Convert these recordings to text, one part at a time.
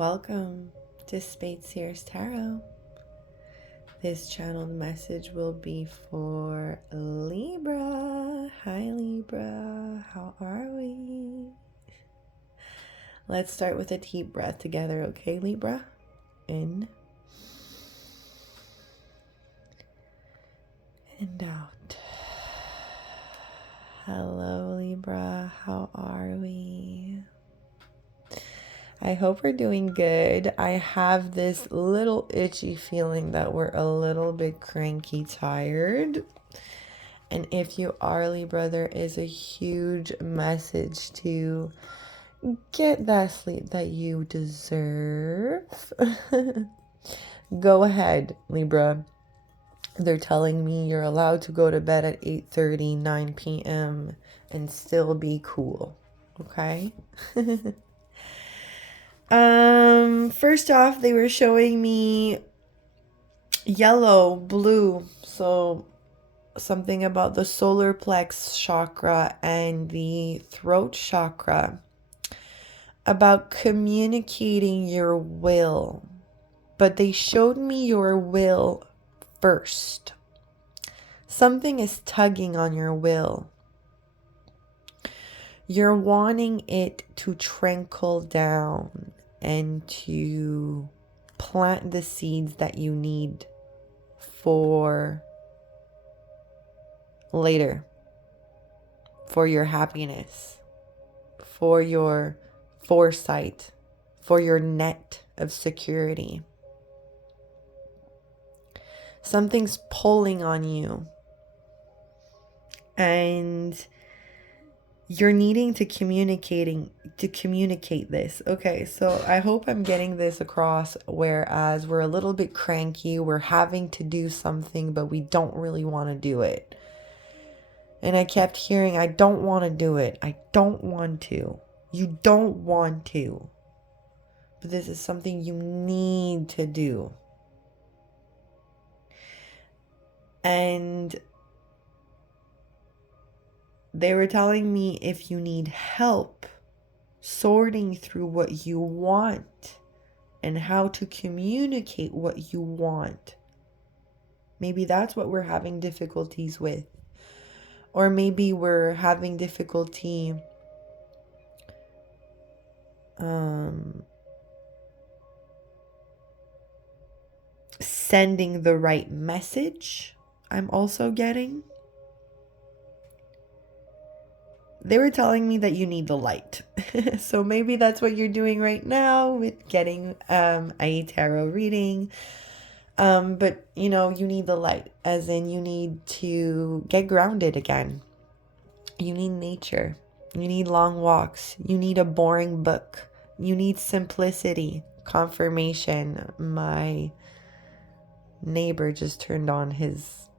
Welcome to Speight Seer's Tarot. This channeled message will be for Libra. Hi Libra, how are we? Let's start with a deep breath together, okay Libra? In and out. Hello Libra, how are we? I hope we're doing good. I have this little itchy feeling that we're a little bit cranky tired. And if you are Libra, there is a huge message to get that sleep that you deserve. Go ahead, Libra. They're telling me you're allowed to go to bed at 8:30, 9 p.m. and still be cool. Okay? First off, they were showing me yellow, blue, so something about the solar plex chakra and the throat chakra, about communicating your will. But they showed me your will first. Something is tugging on your will. You're wanting it to trickle down and to plant the seeds that you need for later, for your happiness, for your foresight, for your net of security. Something's pulling on you and you're needing to communicate this. Okay, so I hope I'm getting this across, whereas we're a little bit cranky, we're having to do something, but we don't really want to do it. And I kept hearing, I don't want to do it. I don't want to. You don't want to. But this is something you need to do. And they were telling me if you need help sorting through what you want and how to communicate what you want, maybe that's what we're having difficulties with. Or maybe we're having difficulty sending the right message. I'm also getting. They were telling me that you need the light. So maybe that's what you're doing right now with getting a tarot reading. But you need the light, as in you need to get grounded again. You need nature. You need long walks. You need a boring book. You need simplicity, confirmation. My neighbor just turned on his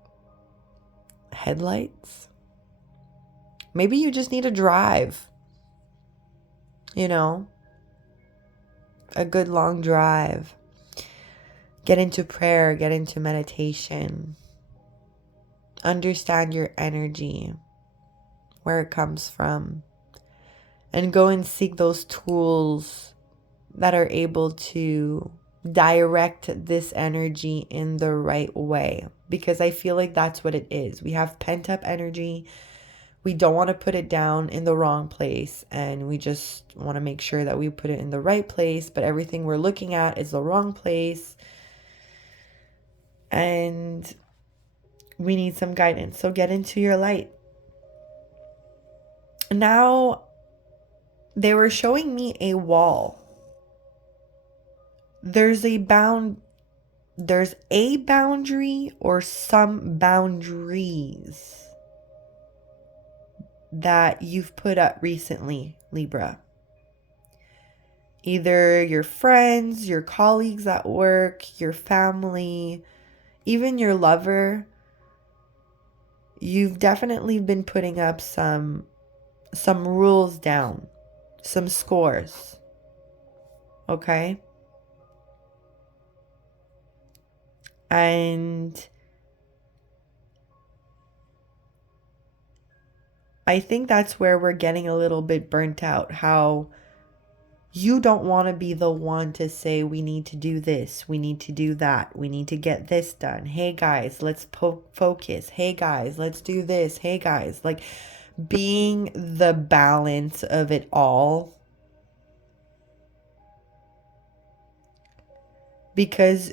headlights. Maybe you just need a drive. A good long drive. Get into prayer, get into meditation. Understand your energy, where it comes from. And go and seek those tools that are able to direct this energy in the right way. Because I feel like that's what it is. We have pent up energy. We don't want to put it down in the wrong place, and we just want to make sure that we put it in the right place, but everything we're looking at is the wrong place, and we need some guidance. So get into your light. Now, they were showing me a wall. There's a boundary or some boundaries that you've put up recently, Libra. Either your friends, your colleagues at work, your family, even your lover. You've definitely been putting up some rules down, some scores. Okay? And I think that's where we're getting a little bit burnt out. How You don't want to be the one to say, we need to do this, we need to do that, we need to get this done. Hey guys, let's focus. Hey guys, let's do this. Hey guys, like being the balance of it all. Because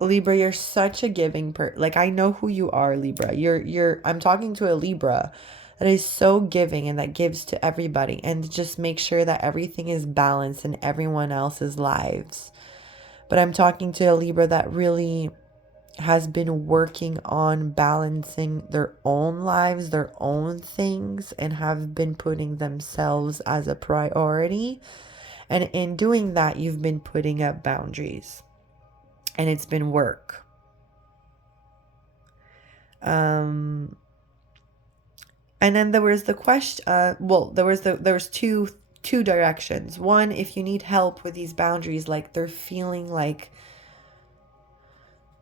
Libra, you're such a giving like, I know who you are, Libra. I'm talking to a Libra that is so giving and that gives to everybody, and just make sure that everything is balanced in everyone else's lives. But I'm talking to a Libra that really has been working on balancing their own lives, their own things, and have been putting themselves as a priority. And in doing that, you've been putting up boundaries. And it's been work. And then there was the question. There was two directions. One, if you need help with these boundaries, like they're feeling like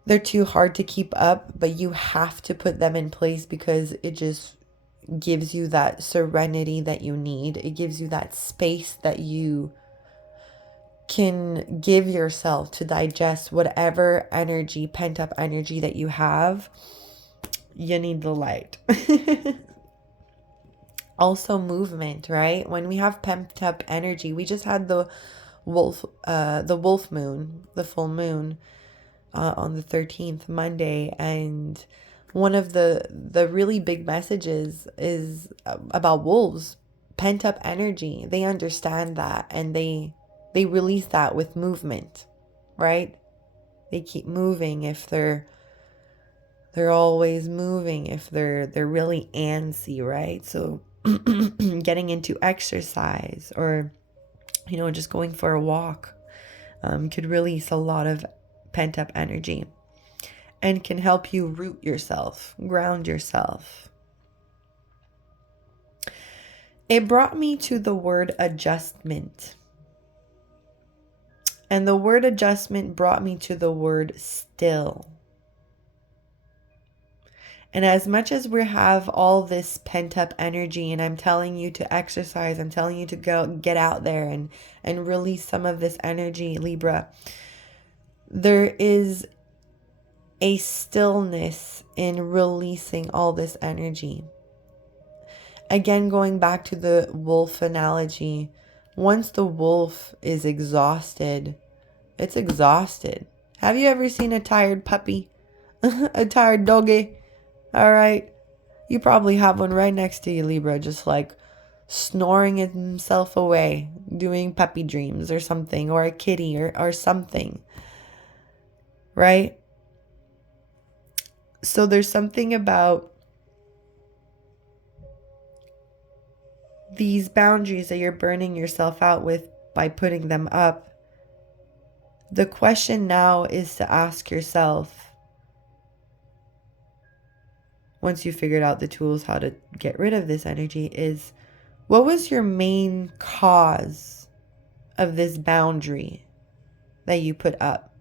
they're too hard to keep up, but you have to put them in place because it just gives you that serenity that you need. It gives you that space that you can give yourself to digest whatever energy, pent up energy that you have. You need the light. Also movement, right? When we have pent up energy, we just had the wolf moon, the full moon on the 13th, Monday, and one of the really big messages is about wolves, pent up energy. They understand that, and they release that with movement, right? They keep moving if they're always moving, if they're really antsy, right? So getting into exercise, or just going for a walk could release a lot of pent up energy and can help you root yourself, ground yourself. It brought me to the word adjustment. And the word adjustment brought me to the word still. And as much as we have all this pent up energy, and I'm telling you to exercise, I'm telling you to go get out there and release some of this energy, Libra, there is a stillness in releasing all this energy. Again, going back to the wolf analogy, once the wolf is exhausted, it's exhausted. Have you ever seen a tired puppy? A tired doggy? All right. You probably have one right next to you, Libra, just like snoring himself away, doing puppy dreams or something, or a kitty or something. Right? So there's something about these boundaries that you're burning yourself out with by putting them up. The question now is to ask yourself, once you figured out the tools how to get rid of this energy, is what was your main cause of this boundary that you put up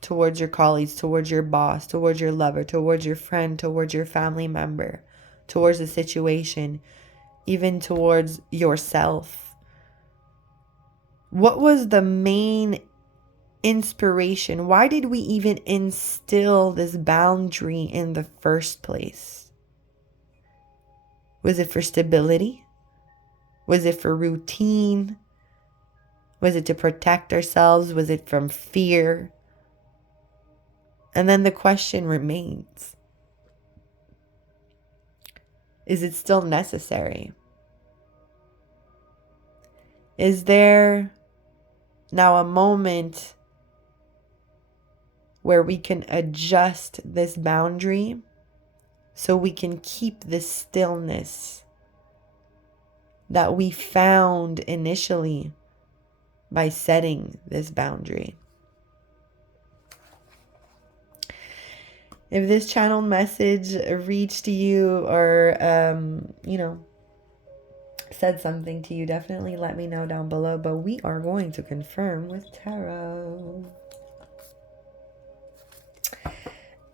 towards your colleagues, towards your boss, towards your lover, towards your friend, towards your family member, towards the situation, even towards yourself? What was the main inspiration? Why did we even instill this boundary in the first place? Was it for stability? Was it for routine? Was it to protect ourselves? Was it from fear? And then the question remains, is it still necessary? Is there now a moment where we can adjust this boundary so we can keep this stillness that we found initially by setting this boundary? If this channel message reached you or, said something to you, definitely let me know down below. But we are going to confirm with tarot.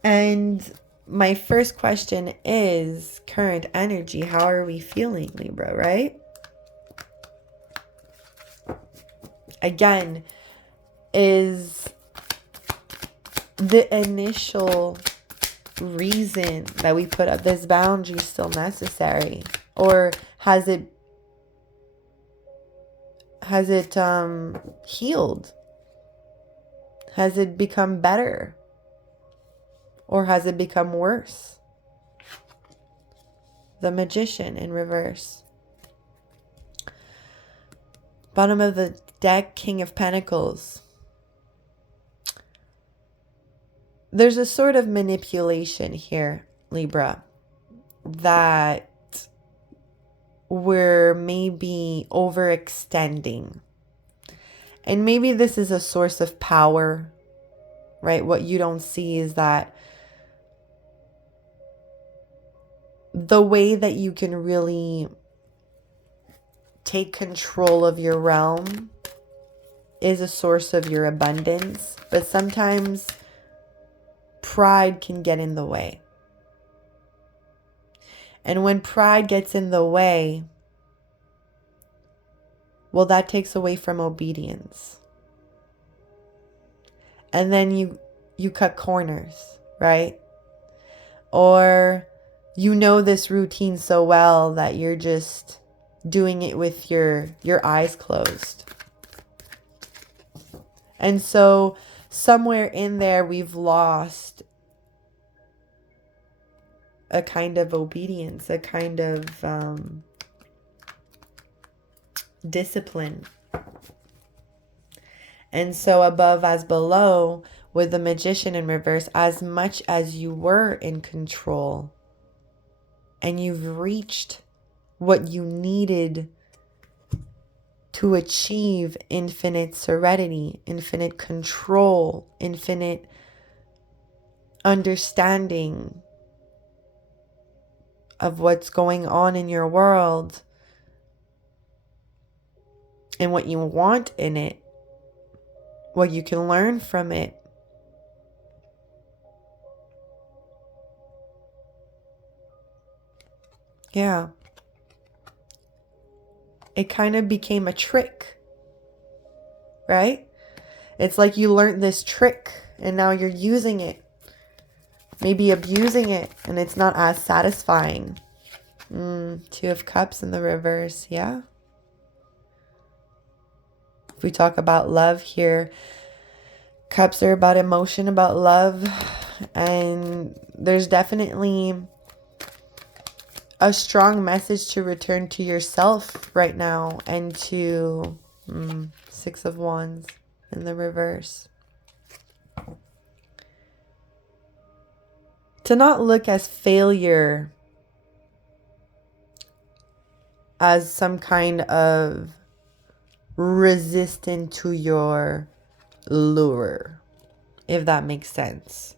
And my first question is current energy. How are we feeling, Libra, right? again, is the initial reason that we put up this boundary still necessary? Or has it healed? Has it become better? Or has it become worse? The Magician in reverse. Bottom of the deck, King of Pentacles. There's a sort of manipulation here, Libra, that we're maybe overextending. And maybe this is a source of power, right? What you don't see is that the way that you can really take control of your realm is a source of your abundance. But sometimes pride can get in the way. And when pride gets in the way, well, that takes away from obedience. And then you cut corners, right? Or you know this routine so well that you're just doing it with your eyes closed. And so somewhere in there, we've lost a kind of obedience, a kind of discipline. And so above as below, with the Magician in reverse, as much as you were in control and you've reached what you needed to achieve infinite serenity, infinite control, infinite understanding of what's going on in your world and what you want in it, what you can learn from it. Yeah. It kind of became a trick, right? It's like you learned this trick and now you're using it. Maybe abusing it, and it's not as satisfying. Two of Cups in the reverse, yeah? If we talk about love here, Cups are about emotion, about love. And there's definitely a strong message to return to yourself right now. And to Six of Wands in the reverse. To not look as failure as some kind of resistance to your lure, if that makes sense.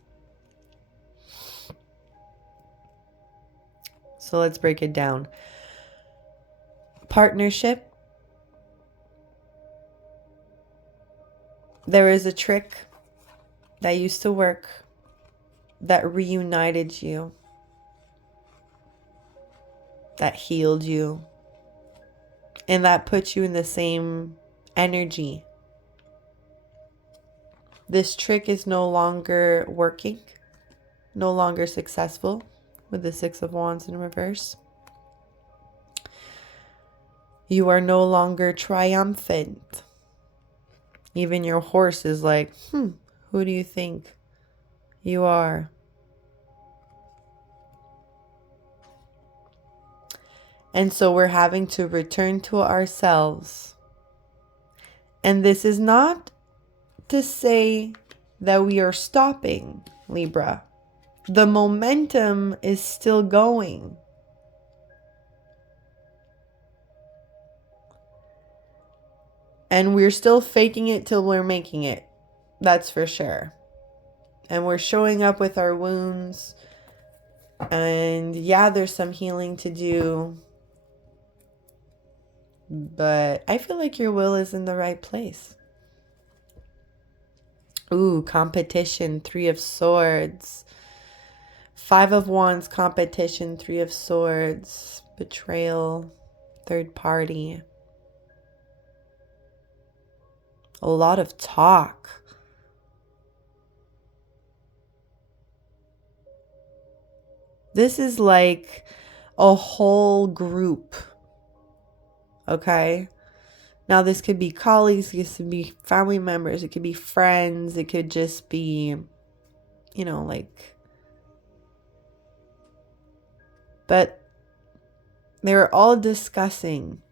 So let's break it down. Partnership. There is a trick that used to work that reunited you, that healed you, and that puts you in the same energy. This trick is no longer working, no longer successful with the Six of Wands in reverse. You are no longer triumphant. Even your horse is like, who do you think you are? And so we're having to return to ourselves. And this is not to say that we are stopping, Libra. The momentum is still going. And we're still faking it till we're making it. That's for sure. And we're showing up with our wounds. And yeah, there's some healing to do. But I feel like your will is in the right place. Ooh, competition, Three of Swords. Five of Wands, competition, Three of Swords. Betrayal, third party. A lot of talk. This is like a whole group. Okay? Now, this could be colleagues, this could be family members, it could be friends, it could just be, you know, like, but they were all discussing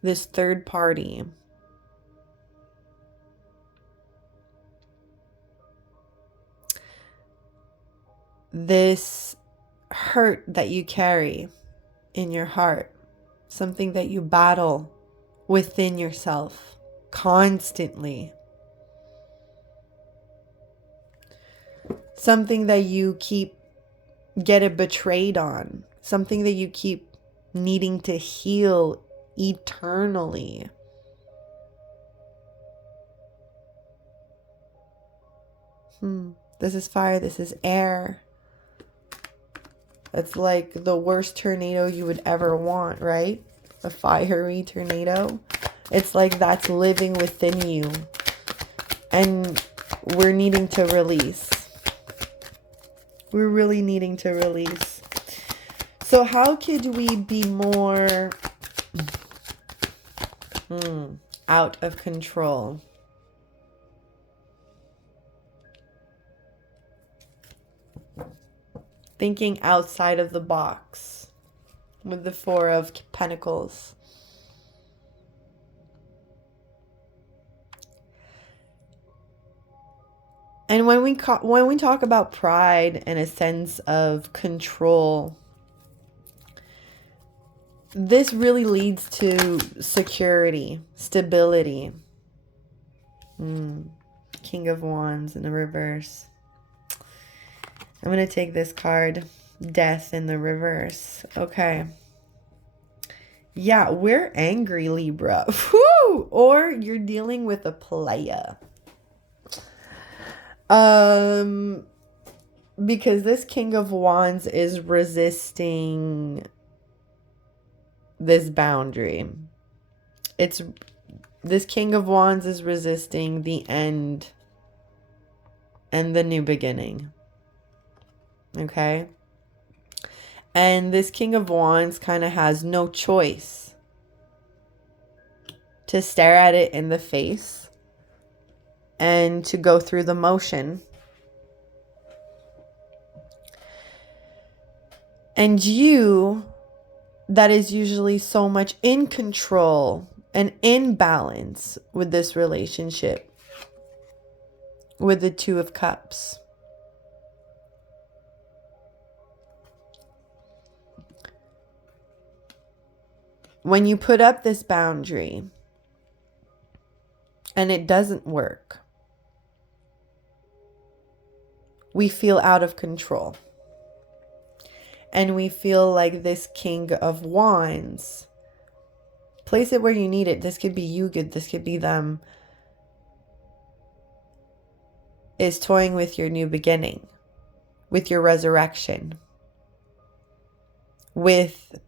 this third party. This hurt that you carry in your heart. Something that you battle within yourself constantly. Something that you keep get betrayed on. Something that you keep needing to heal eternally. This is fire. This is air. It's like the worst tornado you would ever want, right? A fiery tornado. It's like that's living within you. And we're needing to release. We're really needing to release. So how could we be more out of control? Thinking outside of the box with the Four of Pentacles. And when we talk about pride and a sense of control, this really leads to security, stability. King of Wands in the reverse. I'm going to take this card, Death in the reverse. Okay. Yeah, we're angry, Libra. Whew! Or you're dealing with a player. Because this King of Wands is resisting this boundary. This King of Wands is resisting the end and the new beginning. Okay? And this King of Wands kind of has no choice to stare at it in the face and to go through the motion. And you, that is usually so much in control and in balance with this relationship, with the Two of Cups. When you put up this boundary and it doesn't work, we feel out of control. And we feel like this King of Wands. Place it where you need it. This could be you, good. This could be them. Is toying with your new beginning. With your resurrection. With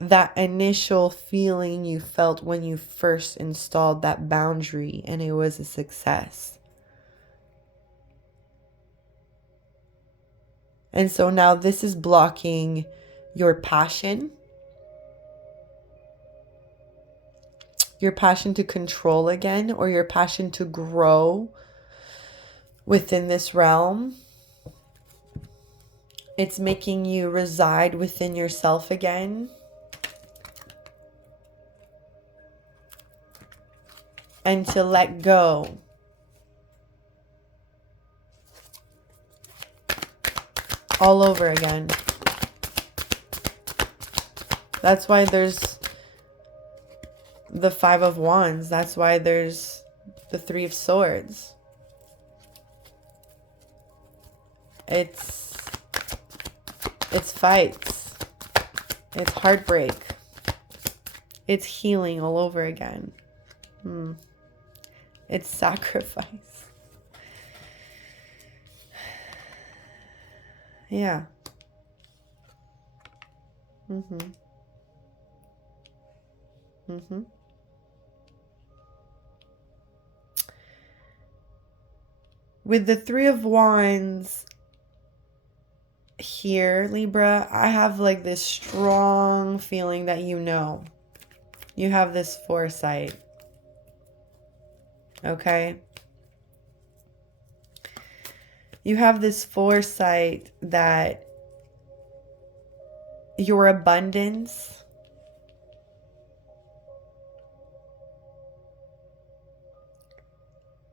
that initial feeling you felt when you first installed that boundary and it was a success. And so now this is blocking your passion to control again, or your passion to grow within this realm. It's making you reside within yourself again. And to let go. All over again. That's why there's the Five of Wands. That's why there's the Three of Swords. It's fights. It's heartbreak. It's healing all over again. It's sacrifice. Yeah. With the Three of Wands here, Libra, I have like this strong feeling that you have this foresight. Okay? You have this foresight that your abundance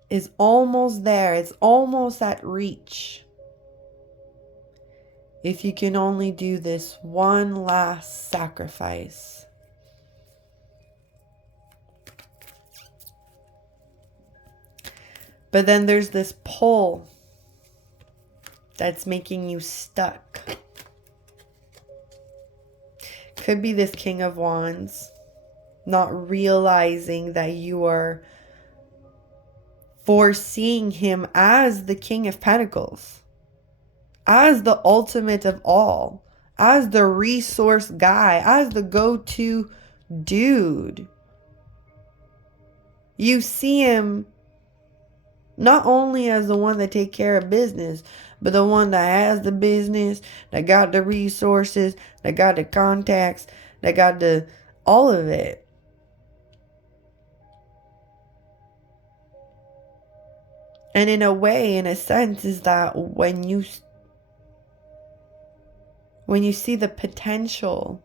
is almost there. It's almost at reach. If you can only do this one last sacrifice. But then there's this pull that's making you stuck. Could be this King of Wands not realizing that you are foreseeing him as the King of Pentacles, as the ultimate of all, as the resource guy, as the go-to dude. You see him not only as the one that take care of business, but the one that has the business, that got the resources, that got the contacts, that got the all of it. And in a way, in a sense, is that when you see the potential,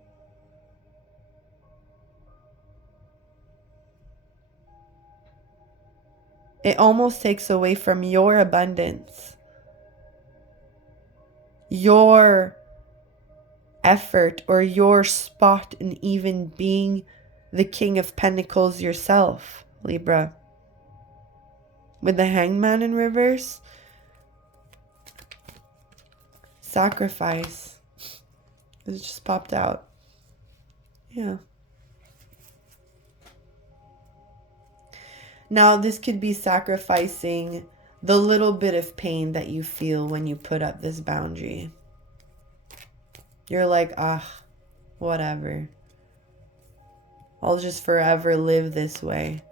it almost takes away from your abundance, your effort, or your spot in even being the King of Pentacles yourself, Libra. With the Hangman in reverse, sacrifice. It just popped out. Yeah. Now, this could be sacrificing the little bit of pain that you feel when you put up this boundary. You're like, whatever. I'll just forever live this way.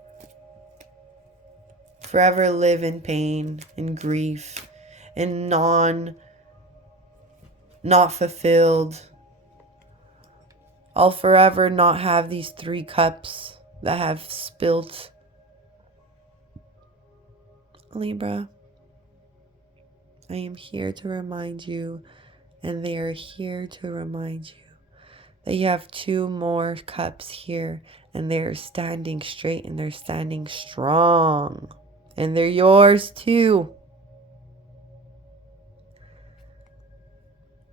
Forever live in pain, in grief, in not fulfilled. I'll forever not have these 3 cups that have spilt. Libra, I am here to remind you, and they are here to remind you, that you have 2 more cups here, and they're standing straight, and they're standing strong, and they're yours too.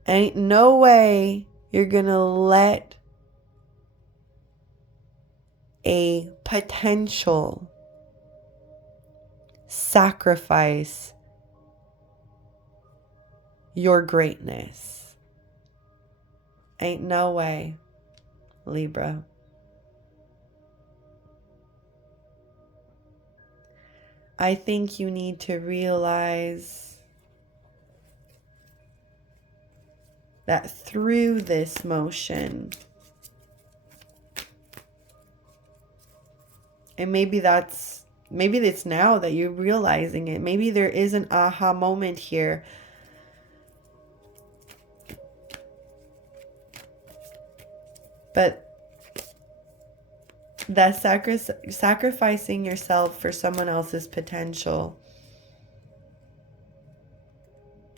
Ain't no way you're gonna let a potential sacrifice your greatness. Ain't no way, Libra. I think you need to realize that through this motion, and maybe it's now that you're realizing it. Maybe there is an aha moment here. But that sacrificing yourself for someone else's potential,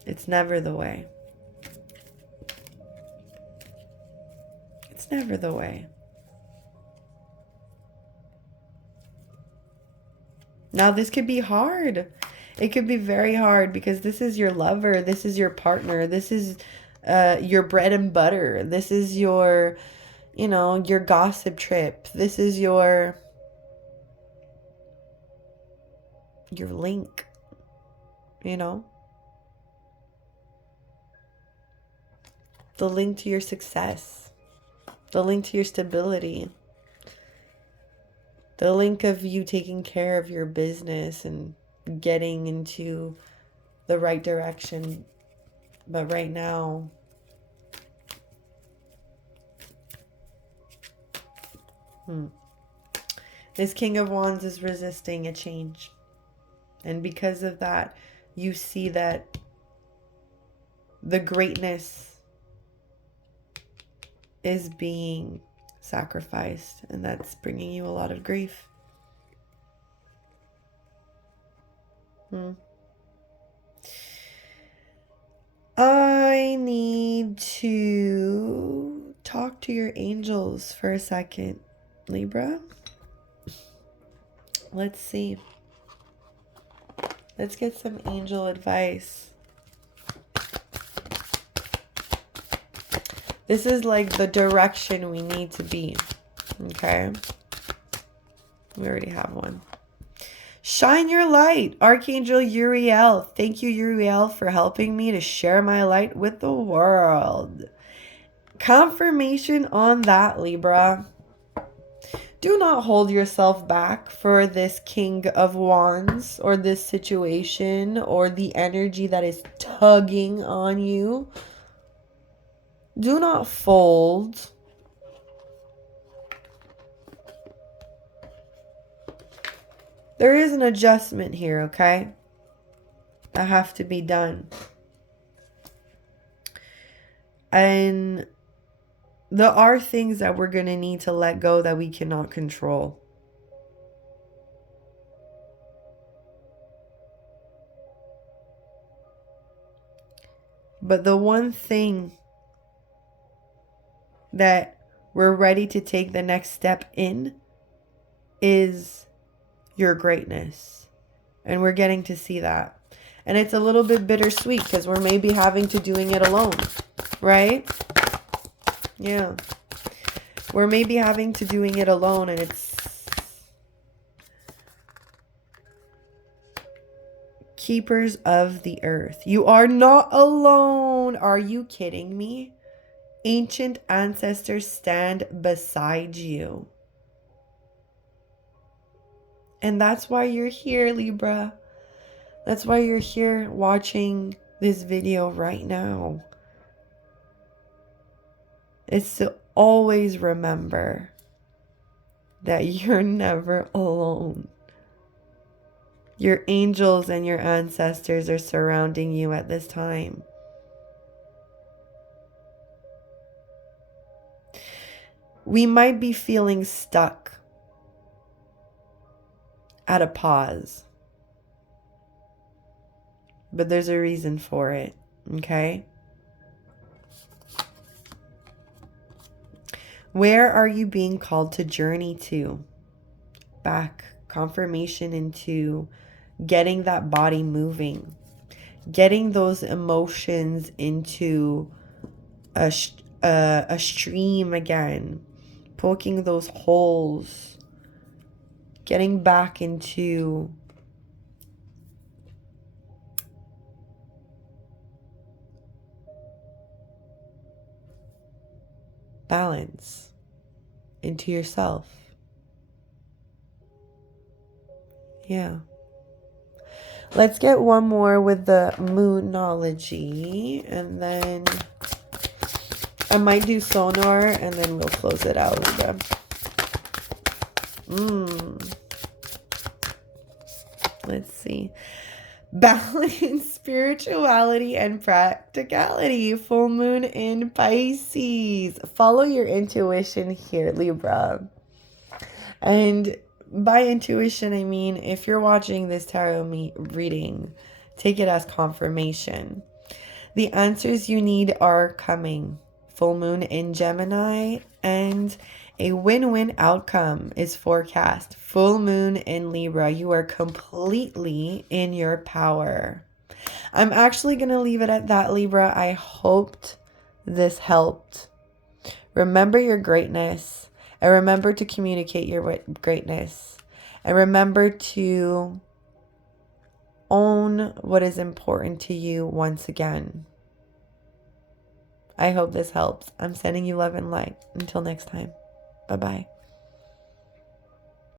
it's never the way. It's never the way. Now, this could be hard. It could be very hard because this is your lover. This is your partner. This is your bread and butter. This is your, your gossip trip. This is your link, the link to your success, the link to your stability. The link of you taking care of your business and getting into the right direction. But right now, this King of Wands is resisting a change. And because of that, you see that the greatness is being sacrificed, and that's bringing you a lot of grief. I need to talk to your angels for a second, Libra. Let's see. Let's get some angel advice. This is like the direction we need to be. Okay? We already have one. Shine your light, Archangel Uriel. Thank you, Uriel, for helping me to share my light with the world. Confirmation on that, Libra. Do not hold yourself back for this King of Wands or this situation or the energy that is tugging on you. Do not fold. There is an adjustment here, okay? That have to be done. And there are things that we're going to need to let go that we cannot control. But the one thing that we're ready to take the next step in is your greatness. And we're getting to see that. And it's a little bit bittersweet because we're maybe having to doing it alone, right? Yeah. We're maybe having to doing it alone, and it's keepers of the earth. You are not alone. Are you kidding me? Ancient ancestors stand beside you. And that's why you're here, Libra. That's why you're here watching this video right now. It's to always remember that you're never alone. Your angels and your ancestors are surrounding you at this time. We might be feeling stuck at a pause, but there's a reason for it, okay? Where are you being called to journey to? Back, confirmation into getting that body moving, getting those emotions into a stream again, poking those holes, getting back into balance, into yourself. Yeah. Let's get one more with the Moonology, and then I might do sonar, and then we'll close it out. Let's see. Balance, spirituality, and practicality. Full moon in Pisces. Follow your intuition here, Libra. And by intuition, I mean, if you're watching this tarot reading, take it as confirmation. The answers you need are coming. Full moon in Gemini, and a win-win outcome is forecast. Full moon in Libra. You are completely in your power. I'm actually going to leave it at that, Libra. I hoped this helped. Remember your greatness. And remember to communicate your greatness. And remember to own what is important to you once again. I hope this helps. I'm sending you love and light. Until next time. Bye-bye.